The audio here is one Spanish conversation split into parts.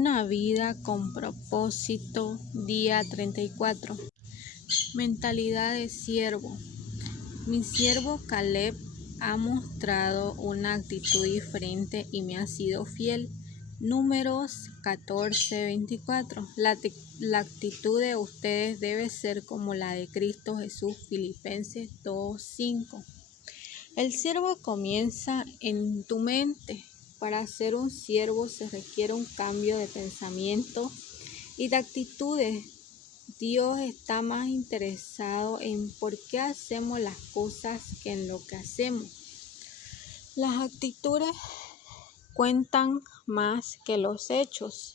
Una vida con propósito, día 34. Mentalidad de siervo. Mi siervo Caleb ha mostrado una actitud diferente y me ha sido fiel. Números 14:24. La actitud de ustedes debe ser como la de Cristo Jesús. Filipenses 2:5. El siervo comienza en tu mente. Para ser un siervo se requiere un cambio de pensamiento y de actitudes. Dios está más interesado en por qué hacemos las cosas que en lo que hacemos. Las actitudes cuentan más que los hechos.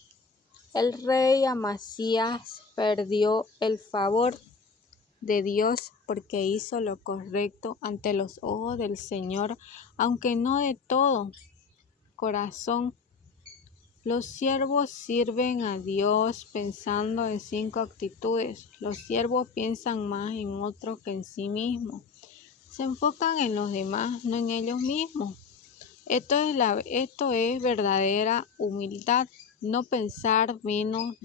El rey Amasías perdió el favor de Dios porque hizo lo correcto ante los ojos del Señor, aunque no de todo corazón. Los siervos sirven a Dios pensando en 5 actitudes. Los siervos piensan más en otros que en sí mismos. Se enfocan en los demás, no en ellos mismos. Esto es verdadera humildad, no pensar menos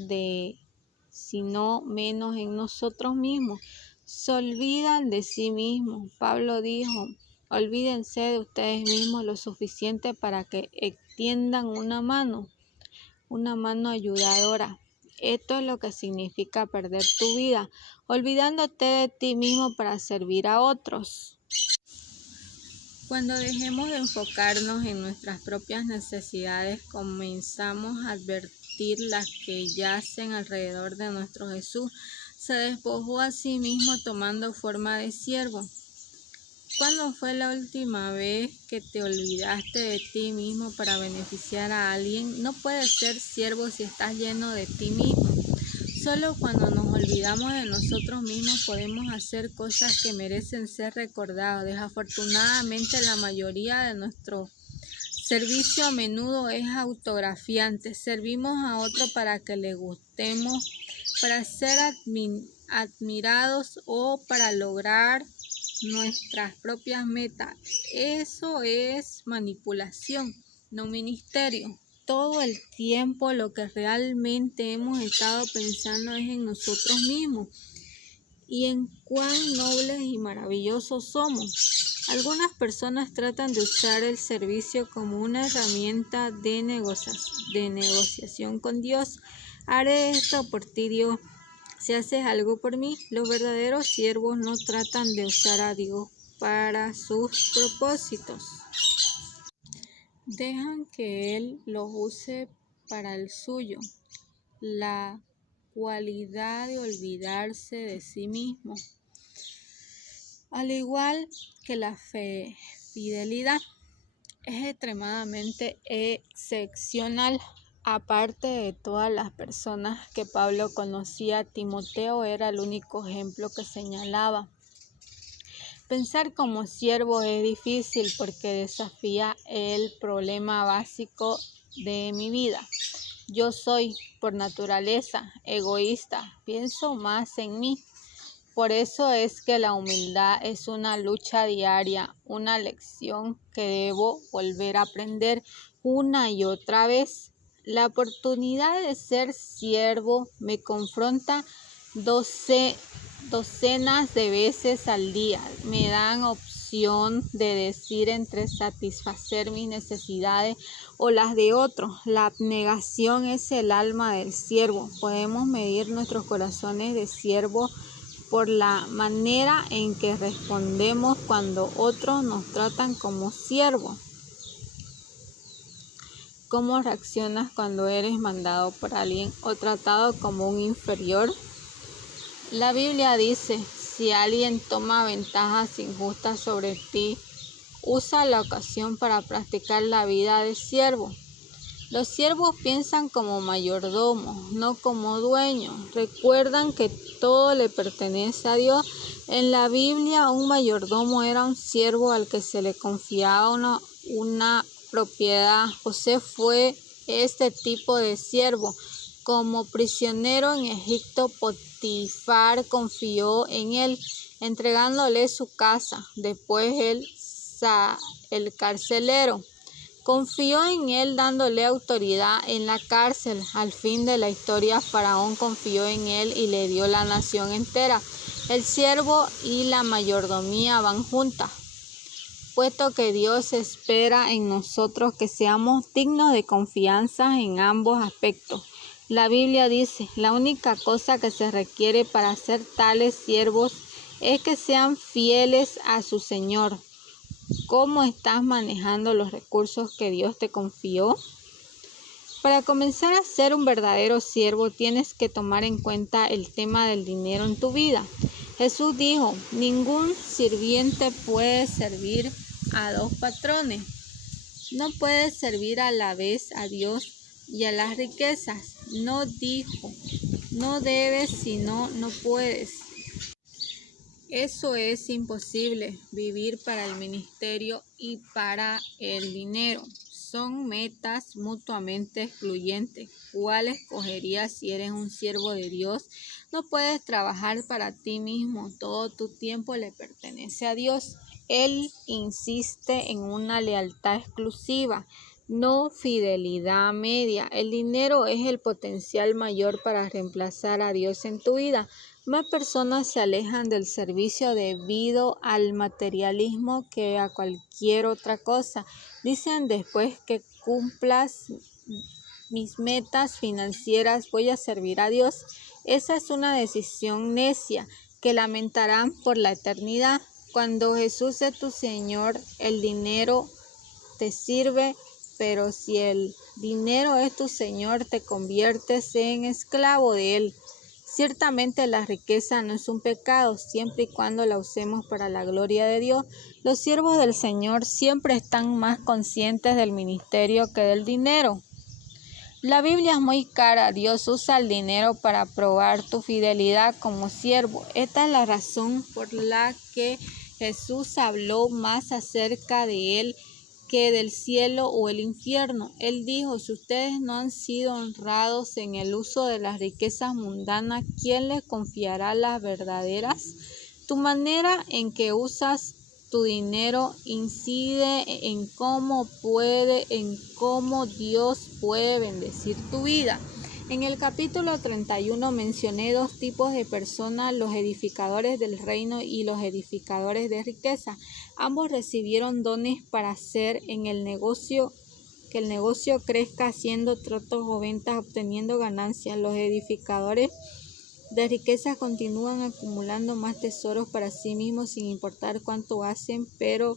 sino menos en nosotros mismos. Se olvidan de sí mismos. Pablo dijo: olvídense de ustedes mismos lo suficiente para que extiendan una mano ayudadora. Esto es lo que significa perder tu vida, olvidándote de ti mismo para servir a otros. Cuando dejemos de enfocarnos en nuestras propias necesidades, comenzamos a advertir las que yacen alrededor de nuestro Jesús. Se despojó a sí mismo tomando forma de siervo. ¿Cuándo fue la última vez que te olvidaste de ti mismo para beneficiar a alguien? No puedes ser siervo si estás lleno de ti mismo. Solo cuando nos olvidamos de nosotros mismos podemos hacer cosas que merecen ser recordadas. Desafortunadamente, la mayoría de nuestro servicio a menudo es autografiante. Servimos a otro para que le gustemos, para ser admirados o para lograr nuestras propias metas. Eso es manipulación, no ministerio. Todo el tiempo lo que realmente hemos estado pensando es en nosotros mismos y en cuán nobles y maravillosos somos. Algunas personas tratan de usar el servicio como una herramienta de negociación con Dios. Haré esto por ti, Dios, si haces algo por mí. Los verdaderos siervos no tratan de usar a Dios para sus propósitos. Dejan que Él los use para el suyo. La cualidad de olvidarse de sí mismo. Al igual que la fidelidad, es extremadamente excepcional. Aparte de todas las personas que Pablo conocía, Timoteo era el único ejemplo que señalaba. Pensar como siervo es difícil porque desafía el problema básico de mi vida. Yo soy, por naturaleza, egoísta, pienso más en mí. Por eso es que la humildad es una lucha diaria, una lección que debo volver a aprender una y otra vez. La oportunidad de ser siervo me confronta docenas de veces al día. Me dan opción de decir entre satisfacer mis necesidades o las de otros. La abnegación es el alma del siervo. Podemos medir nuestros corazones de siervo por la manera en que respondemos cuando otros nos tratan como siervos. ¿Cómo reaccionas cuando eres mandado por alguien o tratado como un inferior? La Biblia dice: si alguien toma ventajas injustas sobre ti, usa la ocasión para practicar la vida de siervo. Los siervos piensan como mayordomos, no como dueños. Recuerdan que todo le pertenece a Dios. En la Biblia, un mayordomo era un siervo al que se le confiaba una propiedad. José fue este tipo de siervo. Como prisionero en Egipto, Potifar confió en él, entregándole su casa. Después el carcelero Confió en él dándole autoridad en la cárcel. Al fin de la historia, Faraón confió en él y le dio la nación entera. El siervo y la mayordomía van juntas, puesto que Dios espera en nosotros que seamos dignos de confianza en ambos aspectos. La Biblia dice, la única cosa que se requiere para ser tales siervos es que sean fieles a su Señor. ¿Cómo estás manejando los recursos que Dios te confió? Para comenzar a ser un verdadero siervo, tienes que tomar en cuenta el tema del dinero en tu vida. Jesús dijo, ningún sirviente puede servir a dos patrones. No puedes servir a la vez a Dios y a las riquezas. No dijo, no debes, sino no puedes. Eso es imposible, vivir para el ministerio y para el dinero. Son metas mutuamente excluyentes. ¿Cuál escogerías si eres un siervo de Dios? No puedes trabajar para ti mismo. Todo tu tiempo le pertenece a Dios. Él insiste en una lealtad exclusiva, no fidelidad media. El dinero es el potencial mayor para reemplazar a Dios en tu vida. Más personas se alejan del servicio debido al materialismo que a cualquier otra cosa. Dicen, después que cumplas mis metas financieras, voy a servir a Dios. Esa es una decisión necia que lamentarán por la eternidad. Cuando Jesús es tu Señor, el dinero te sirve, pero si el dinero es tu Señor, te conviertes en esclavo de él. Ciertamente la riqueza no es un pecado, siempre y cuando la usemos para la gloria de Dios. Los siervos del Señor siempre están más conscientes del ministerio que del dinero. La Biblia es muy cara. Dios usa el dinero para probar tu fidelidad como siervo. Esta es la razón por la que Jesús habló más acerca de él que del cielo o el infierno. Él dijo, si ustedes no han sido honrados en el uso de las riquezas mundanas, ¿quién les confiará las verdaderas? Tu manera en que usas tu dinero incide en cómo Dios puede bendecir tu vida. En el capítulo 31 mencioné dos tipos de personas, los edificadores del reino y los edificadores de riqueza. Ambos recibieron dones para hacer que el negocio crezca haciendo tratos o ventas, obteniendo ganancias. Los edificadores de riqueza continúan acumulando más tesoros para sí mismos sin importar cuánto hacen, pero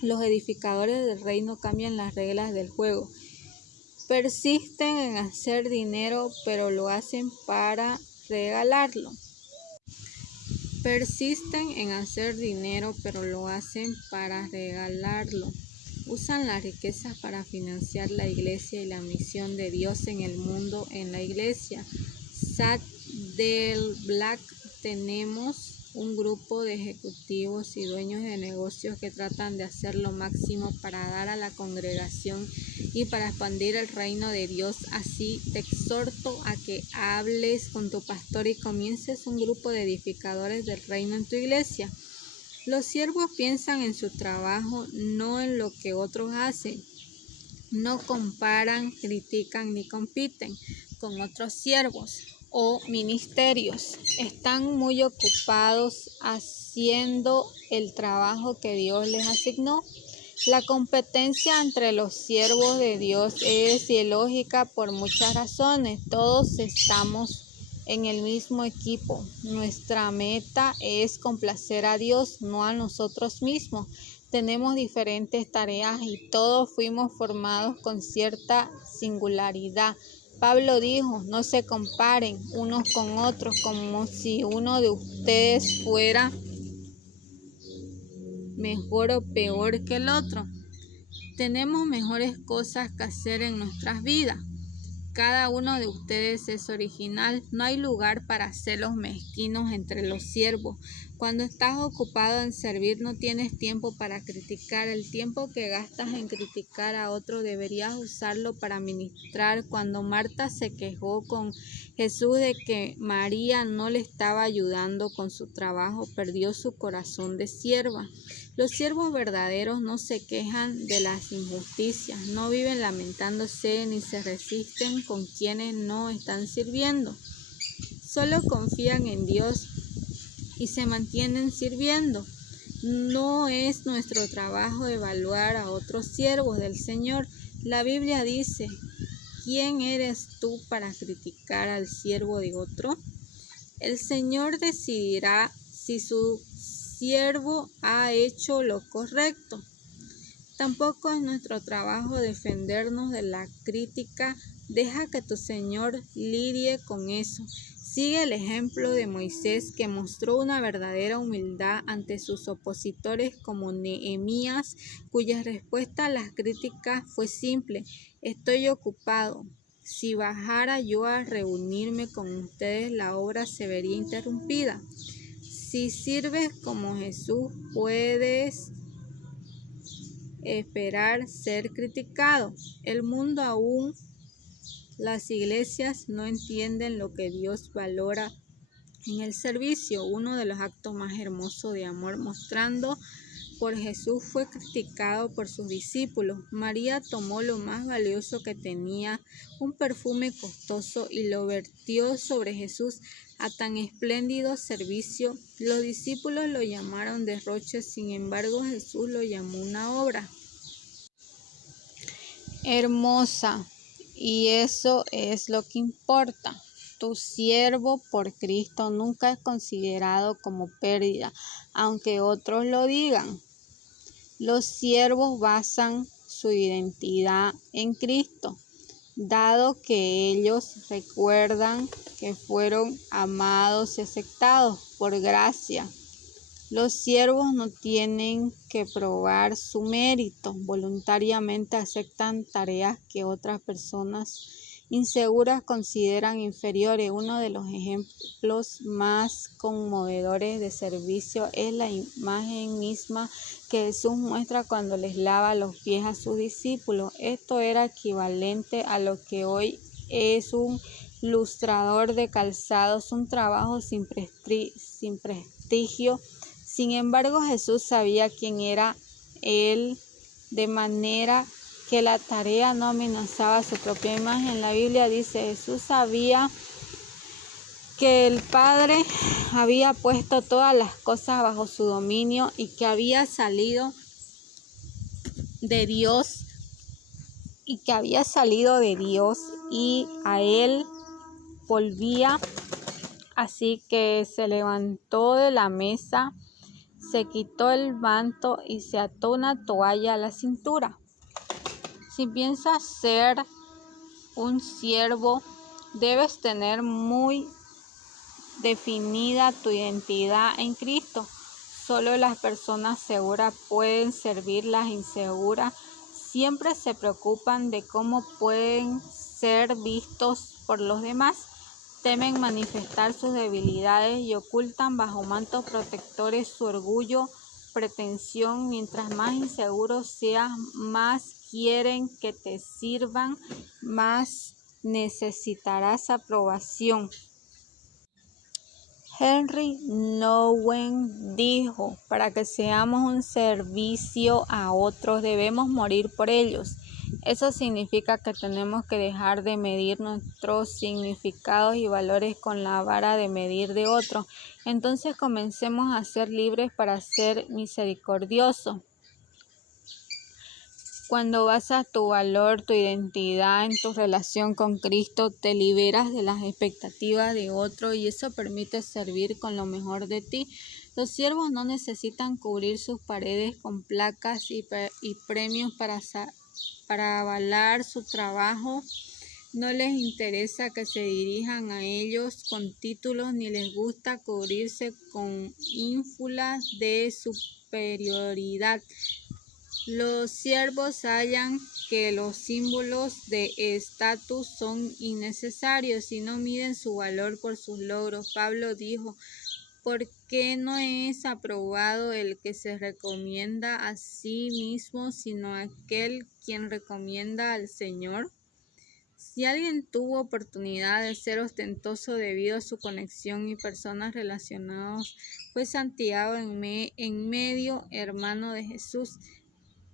los edificadores del reino cambian las reglas del juego. Persisten en hacer dinero, pero lo hacen para regalarlo. Usan las riquezas para financiar la iglesia y la misión de Dios en el mundo en la iglesia. Saddleback. Tenemos un grupo de ejecutivos y dueños de negocios que tratan de hacer lo máximo para dar a la congregación y para expandir el reino de Dios. Así te exhorto a que hables con tu pastor y comiences un grupo de edificadores del reino en tu iglesia. Los siervos piensan en su trabajo, no en lo que otros hacen. No comparan, critican ni compiten con otros siervos o ministerios. Están muy ocupados haciendo el trabajo que Dios les asignó. La competencia entre los siervos de Dios es ilógica por muchas razones. Todos estamos en el mismo equipo. Nuestra meta es complacer a Dios, no a nosotros mismos. Tenemos diferentes tareas y todos fuimos formados con cierta singularidad. Pablo dijo, no se comparen unos con otros como si uno de ustedes fuera mejor o peor que el otro. Tenemos mejores cosas que hacer en nuestras vidas. Cada uno de ustedes es original. No hay lugar para celos mezquinos entre los siervos. Cuando estás ocupado en servir, no tienes tiempo para criticar. El tiempo que gastas en criticar a otro deberías usarlo para ministrar. Cuando Marta se quejó con Jesús de que María no le estaba ayudando con su trabajo, perdió su corazón de sierva. Los siervos verdaderos no se quejan de las injusticias, no viven lamentándose ni se resisten con quienes no están sirviendo. Solo confían en Dios y se mantienen sirviendo. No es nuestro trabajo evaluar a otros siervos del Señor. La Biblia dice: ¿quién eres tú para criticar al siervo de otro? El Señor decidirá si su siervo ha hecho lo correcto. Tampoco es nuestro trabajo defendernos de la crítica. Deja que tu Señor lidie con eso. Sigue el ejemplo de Moisés, que mostró una verdadera humildad ante sus opositores, como Nehemías, cuya respuesta a las críticas fue simple: estoy ocupado. Si bajara yo a reunirme con ustedes, la obra se vería interrumpida. Si sirves como Jesús, puedes esperar ser criticado. El mundo, aún las iglesias, no entienden lo que Dios valora en el servicio. Uno de los actos más hermosos de amor mostrando por Jesús fue criticado por sus discípulos. María tomó lo más valioso que tenía, un perfume costoso, y lo vertió sobre Jesús a tan espléndido servicio. Los discípulos lo llamaron derroche, sin embargo Jesús lo llamó una obra hermosa, y eso es lo que importa. Tu siervo por Cristo nunca es considerado como pérdida, aunque otros lo digan. Los siervos basan su identidad en Cristo, dado que ellos recuerdan que fueron amados y aceptados por gracia. Los siervos no tienen que probar su mérito, voluntariamente aceptan tareas que otras personas inseguras consideran inferiores. Uno de los ejemplos más conmovedores de servicio es la imagen misma que Jesús muestra cuando les lava los pies a sus discípulos. Esto era equivalente a lo que hoy es un lustrador de calzados, un trabajo sin prestigio. Sin embargo, Jesús sabía quién era Él, de manera que la tarea no amenazaba su propia imagen. La Biblia dice: Jesús sabía que el Padre había puesto todas las cosas bajo su dominio y que había salido de Dios y a Él volvía. Así que se levantó de la mesa, se quitó el manto y se ató una toalla a la cintura. Si piensas ser un siervo, debes tener muy definida tu identidad en Cristo. Solo las personas seguras pueden servir. Las inseguras siempre se preocupan de cómo pueden ser vistos por los demás. Temen manifestar sus debilidades y ocultan bajo mantos protectores su orgullo, pretensión. Mientras más inseguro seas, más quieren que te sirvan, más necesitarás aprobación. Henry Nouwen dijo: para que seamos un servicio a otros, debemos morir por ellos. Eso significa que tenemos que dejar de medir nuestros significados y valores con la vara de medir de otros. Entonces comencemos a ser libres para ser misericordiosos. Cuando basas tu valor, tu identidad en tu relación con Cristo, te liberas de las expectativas de otro y eso permite servir con lo mejor de ti. Los siervos no necesitan cubrir sus paredes con placas y premios para avalar su trabajo. No les interesa que se dirijan a ellos con títulos, ni les gusta cubrirse con ínfulas de superioridad. Los siervos hallan que los símbolos de estatus son innecesarios y no miden su valor por sus logros. Pablo dijo: ¿Por qué no es aprobado el que se recomienda a sí mismo, sino aquel quien recomienda al Señor? Si alguien tuvo oportunidad de ser ostentoso debido a su conexión y personas relacionadas, fue Santiago en medio hermano de Jesús.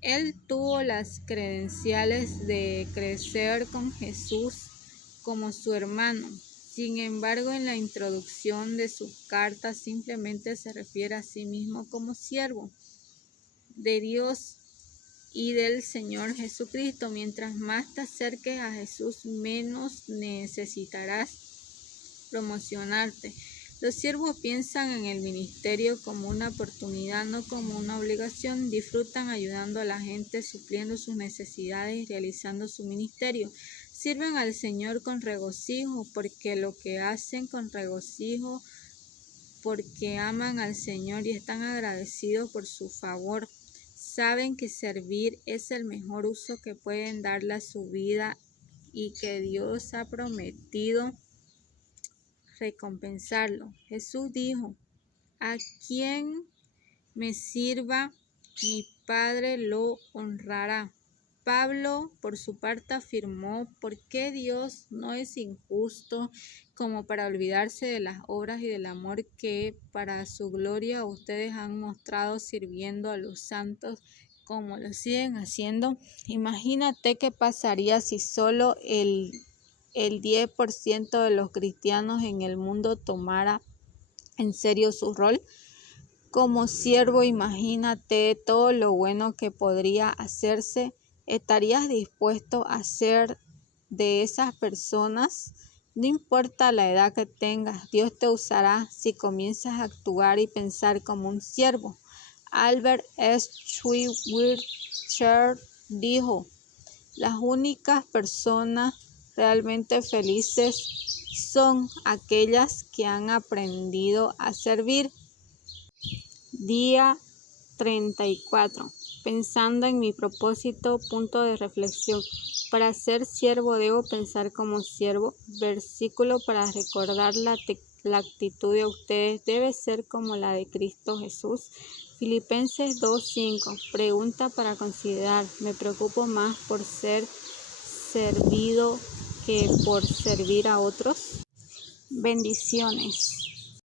Él tuvo las credenciales de crecer con Jesús como su hermano. Sin embargo, en la introducción de su carta simplemente se refiere a sí mismo como siervo de Dios y del Señor Jesucristo. Mientras más te acerques a Jesús, menos necesitarás promocionarte. Los siervos piensan en el ministerio como una oportunidad, no como una obligación. Disfrutan ayudando a la gente, supliendo sus necesidades y realizando su ministerio. Sirven al Señor con regocijo, porque lo que hacen con regocijo, porque aman al Señor y están agradecidos por su favor. Saben que servir es el mejor uso que pueden darle a su vida y que Dios ha prometido recompensarlo. Jesús dijo: a quien me sirva, mi Padre lo honrará. Pablo, por su parte, afirmó: ¿por qué Dios no es injusto como para olvidarse de las obras y del amor que para su gloria ustedes han mostrado sirviendo a los santos como lo siguen haciendo? Imagínate qué pasaría si solo el 10% de los cristianos en el mundo tomara en serio su rol como siervo. Imagínate todo lo bueno que podría hacerse. ¿Estarías dispuesto a ser de esas personas? No importa la edad que tengas, Dios te usará si comienzas a actuar y pensar como un siervo. Albert Schweitzer dijo: las únicas personas realmente felices son aquellas que han aprendido a servir. Día 34. Pensando en mi propósito, punto de reflexión. Para ser siervo debo pensar como siervo. Versículo para recordar la actitud de ustedes debe ser como la de Cristo Jesús. Filipenses 2:5. Pregunta para considerar. ¿Me preocupo más por ser servido que por servir a otros? Bendiciones.